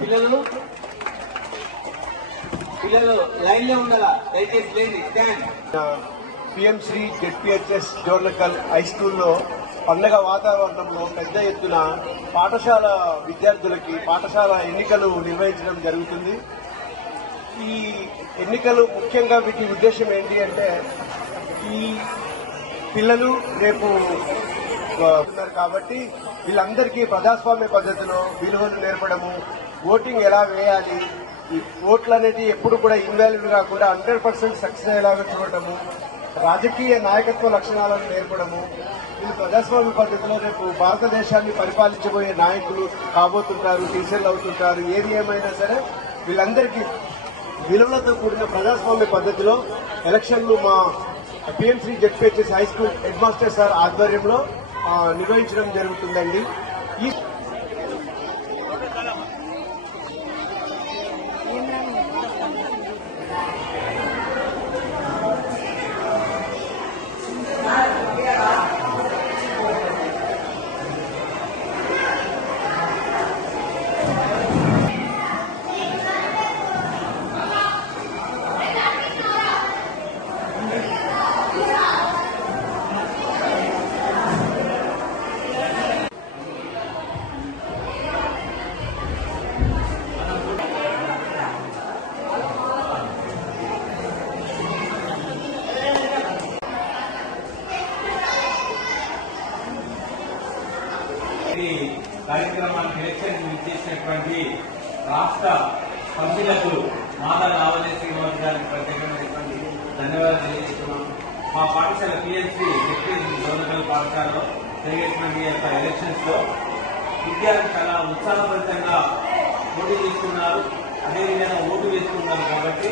పిల్లలు పిల్లలు లైన్ లో ఉండాలా, దయచేసి లేండి. స్టాండ్. పిఎంశ్రీ జెడ్పీహెచ్ఎస్ జోర్నకల్ హై స్కూల్లో పండగ వాతావరణంలో పెద్ద ఎత్తున పాఠశాల విద్యార్థులకి పాఠశాల ఎన్నికలు నిర్వహించడం జరుగుతుంది. ఈ ఎన్నికలు ముఖ్యంగా వీటి ఉద్దేశం ఏంటి అంటే, ఈ పిల్లలు రేపు ఉన్నారు కాబట్టి వీళ్ళందరికీ ప్రజాస్వామ్య పద్ధతిలో విలువలు నేర్పడము, ఓటింగ్ ఎలా వేయాలి, ఈ ఓట్లు అనేది ఎప్పుడు కూడా ఇన్వాల్వ్ కాకుండా 100% సక్సెస్ అయ్యేలాగా చూడటము, రాజకీయ నాయకత్వ లక్షణాలను నేర్పడము, వీళ్ళు ప్రజాస్వామ్య పద్ధతిలో రేపు భారతదేశాన్ని పరిపాలించబోయే నాయకులు కాబోతుంటారు, టీచర్లు అవుతుంటారు. ఏది ఏమైనా సరే వీళ్ళందరికీ విలువలతో కూడిన ప్రజాస్వామ్య పద్ధతిలో ఎలక్షన్లు మా PM SHRI ZPHS high school head master sir ఆధ్వర్యంలో నిర్వహించడం జరుగుతుందండి. ఈ కార్యక్రమానికి ఎలక్షన్ చేసినటువంటి రాష్ట్ర సభ్యులకు మాదా రావలే శ్రీనివాస్ గారికి ప్రత్యేకమైనటువంటి ధన్యవాదాలు తెలియజేస్తున్నాం. మా పాఠశాల పిఎస్సి జోనల్ పాఠశాలలో జరిగేటువంటి యొక్క ఎలక్షన్స్ లో విద్యార్థులు చాలా ఉత్సాహభరితంగా పోటీ చేస్తున్నారు, అదేవిధంగా ఓటు వేస్తున్నారు. కాబట్టి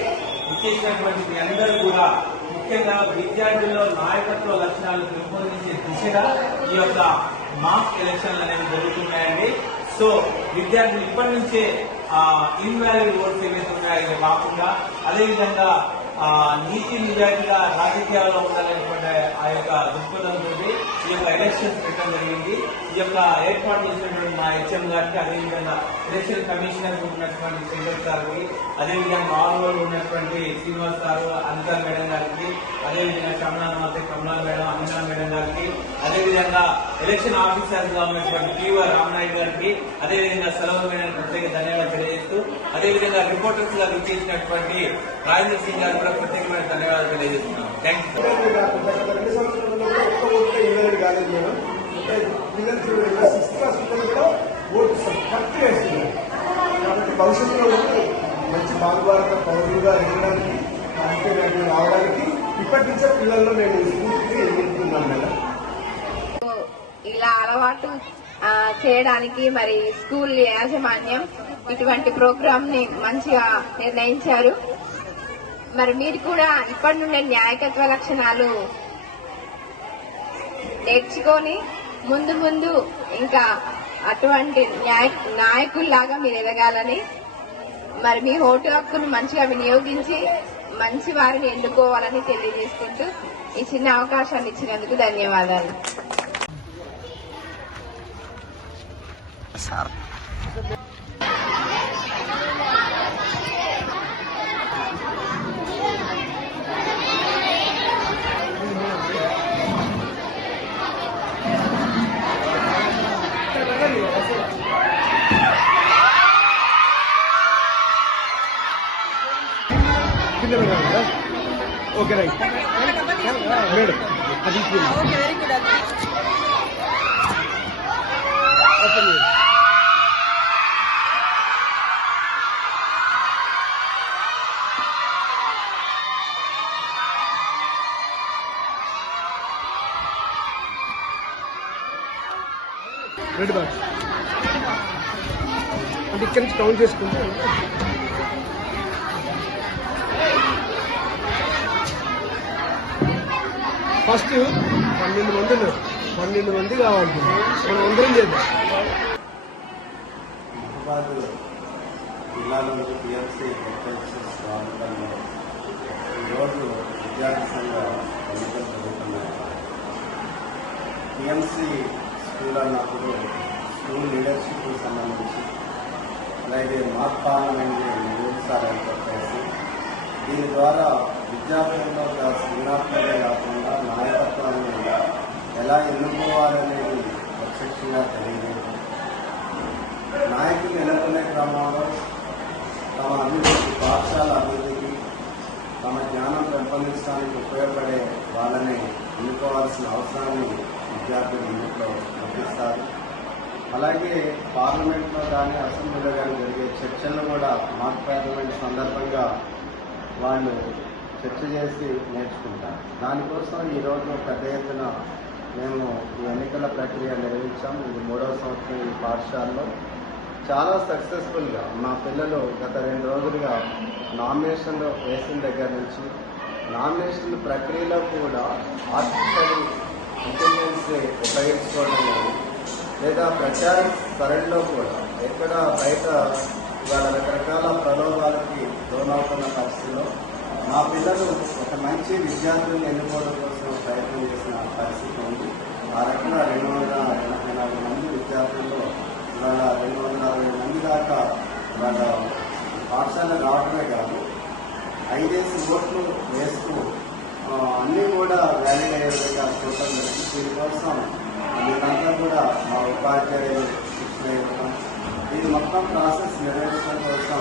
ఇచ్చేసినటువంటి మీ అందరూ కూడా ముఖ్యంగా విద్యార్థుల్లో నాయకత్వ లక్షణాలు పెంపొందించే దిశగా ఈ యొక్క మాక్ ఎలక్షన్లు అనేవి జరుగుతున్నాయండి. సో విద్యార్థులు ఇప్పటి నుంచే ఇన్వాల్యూడ్ ఓట్స్ ఏవైతే ఉన్నాయో కాకుండా అదేవిధంగా నీతి నిజాయితీగా రాజకీయాల్లో ఉండాలనేటువంటి ఆ యొక్క దృక్పథంతో ఈ యొక్క ఎలక్షన్స్ పెట్టడం జరిగింది. ఈ యొక్క ఏర్పాటు చేసినటువంటి మా హెచ్ఎం గారికి, అదేవిధంగా ఎలక్షన్ కమిషనర్ ఉన్నటువంటి శంకర్ గారికి, అదేవిధంగా ఆర్ఓలు ఉన్నటువంటి శ్రీనివాస్ గారు, అనిత మేడం గారికి, అదేవిధంగా కమలా మేడం, అనిత మేడం గారికి, అదేవిధంగా ఎలక్షన్ ఆఫీసర్ గా ఉన్నటువంటి పిఓ రామనాయుడు గారికి, అదేవిధంగా సెలవు మేడం ప్రత్యేక ధన్యవాదాలు తెలియజేస్తూ, అదేవిధంగా రిపోర్టర్స్ గా విచ్చేసినటువంటి రాజేంద్ర సింగ్ గారు కూడా ప్రత్యేకమైన ధన్యవాదాలు తెలియజేస్తున్నాం. Thank you. కాబట్టి భవిష్యత్తులో మంచి భారత పౌరులుగా ఎదగడానికి రాజకీయ రావడానికి ఇప్పటి నుంచే పిల్లల్లో నేను స్ఫూర్తిని ఎదుర్కొంటున్నాను మేడం. ఇలా అలవాటు చేయడానికి మరి స్కూల్ యాజమాన్యం ఇటువంటి ప్రోగ్రామ్ ని మంచిగా నిర్ణయించారు. మరి మీరు కూడా ఇప్పటి నుండే నాయకత్వ లక్షణాలు నేర్చుకొని ముందు ముందు ఇంకా అటువంటి నాయకుల్లాగా మీరు ఎదగాలని, మరి మీ ఓటు హక్కును మంచిగా వినియోగించి మంచి వారిని ఎన్నుకోవాలని తెలియజేసుకుంటూ ఈ చిన్న అవకాశాన్ని ఇచ్చినందుకు ధన్యవాదాలు. ఓకే రైట్ మేడం, అది రెడ్ బాక్స్ అంటే ఇక్కడి నుంచి కౌంట్ చేసుకుంటే ఫస్ట్ 12 మంది ఉన్నారు, 12 మంది కావాలి. మనం అందరం చేద్దాం. జిల్లాలోని పిఎంసీ ఈరోజు విద్యార్థి సంఘ ఎన్నికలు జరుగుతున్నాయి. పిఎంసీ స్కూల్ అన్నప్పుడు స్కూల్ లీడర్షిప్కి సంబంధించి అలాగే మాక్ పార్లమెంట్ నిర్వహిస్తారని చెప్పేసి దీని ద్వారా విద్యార్థుల్లో సృజనాత్మకే కాకుండా నాయకత్వాన్ని ఎలా ఎన్నుకోవాలనేది ప్రత్యక్షంగా తెలియదు. నాయకులు ఎన్నుకునే క్రమంలో తమ అభివృద్ధి, పాఠశాల అభివృద్ధికి, తమ జ్ఞానం పెంపొందించడానికి ఉపయోగపడే వాళ్ళని ఎన్నుకోవాల్సిన అవసరాన్ని విద్యార్థులు ఇంట్లో గుర్తిస్తారు. అలాగే పార్లమెంట్లో కానీ అసెంబ్లీలో కానీ జరిగే చర్చలను కూడా మాక్ పార్లమెంట్ సందర్భంగా వాళ్ళు చర్చ చేసి నేర్చుకుంటారు. దానికోసం ఈరోజు పెద్ద ఎత్తున మేము ఈ ఎన్నికల ప్రక్రియ నిర్వహించాము. ఇది 3వ సంవత్సరం ఈ పాఠశాలలో. చాలా సక్సెస్ఫుల్గా మా పిల్లలు గత 2 రోజులుగా నామినేషన్లు వేసిన దగ్గర నుంచి నామినేషన్ ప్రక్రియలో కూడా ఆర్టిఫిషియల్ ఇంటెలిజెన్స్ ఉపయోగించుకోవడం కానీ, లేదా ప్రచార సరళిలో కూడా ఎక్కడ బయట ఇవాళ రకరకాల ప్రలోభాలకి లోనవుతున్న పరిస్థితుల్లో మా పిల్లలు ఒక మంచి విద్యార్థులను ఎన్నుకోవడం కోసం ప్రయత్నం చేసిన పరిస్థితి ఉంది. ఆ రకంగా 284 మంది విద్యార్థుల్లో ఇవాళ 240 మంది దాకా ఇవాళ పాఠశాల రావడమే కాదు, 5 ఓట్లు వేస్తూ అన్నీ కూడా వ్యాలిడ్ అయ్యే విధంగా చూడటం జరిగింది. దీనికోసం మీరంతా కూడా మా ఉపాధ్యాయులు శిక్షణ ఇవ్వడం, దీని మొత్తం ప్రాసెస్ నిర్వహించడం కోసం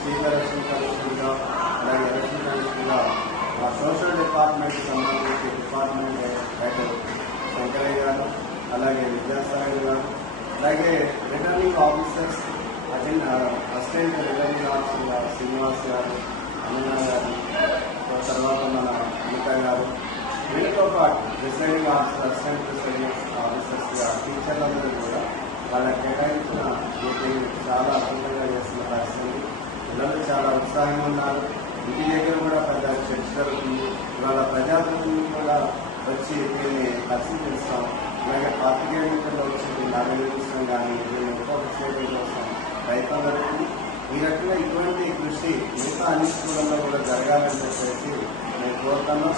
చీఫ్ ఎలక్షన్ కమిషన్గా, అలాగే ఎలక్షన్ కమిషన్గా మా సోషల్ డిపార్ట్మెంట్కి సంబంధించి డిపార్ట్మెంట్ హెడ్ శంకరయ్య గారు, అలాగే విద్యాసాగర్ గారు, అలాగే returning officers assistant returning officer Srinivas గారు, అన్న గారు, తర్వాత మన అనిత గారు, వీళ్ళతో పాటు ప్రిసైడింగ్ ఆఫీసర్, అసిస్టెంట్ ప్రిసైడింగ్ ఆఫీసర్స్గా టీచర్లందరూ కూడా వాళ్ళకి కేటాయించిన మీటింగ్ చాలా అద్భుతంగా చేస్తున్న పరిస్థితి. పిల్లలు చాలా ఉత్సాహంగా ఉన్నారు. ఇంటి దగ్గర కూడా పెద్ద చర్చ జరుగుతుంది. ఇవాళ ప్రజాప్రతినిధులు కూడా వచ్చి దీన్ని పరిశీలిస్తాం. అలాగే పాత్రికేయులు వచ్చి దీన్ని అభినందించడం కానీ, దీన్ని ఇంకొక చేయడం కోసం ప్రయత్నం జరుగుతుంది. ఈ రకంగా ఇటువంటి కృషి మిగతా అన్ని స్కూళ్ళల్లో కూడా జరగాలని చెప్పేసి నేను కోరుతున్నాను.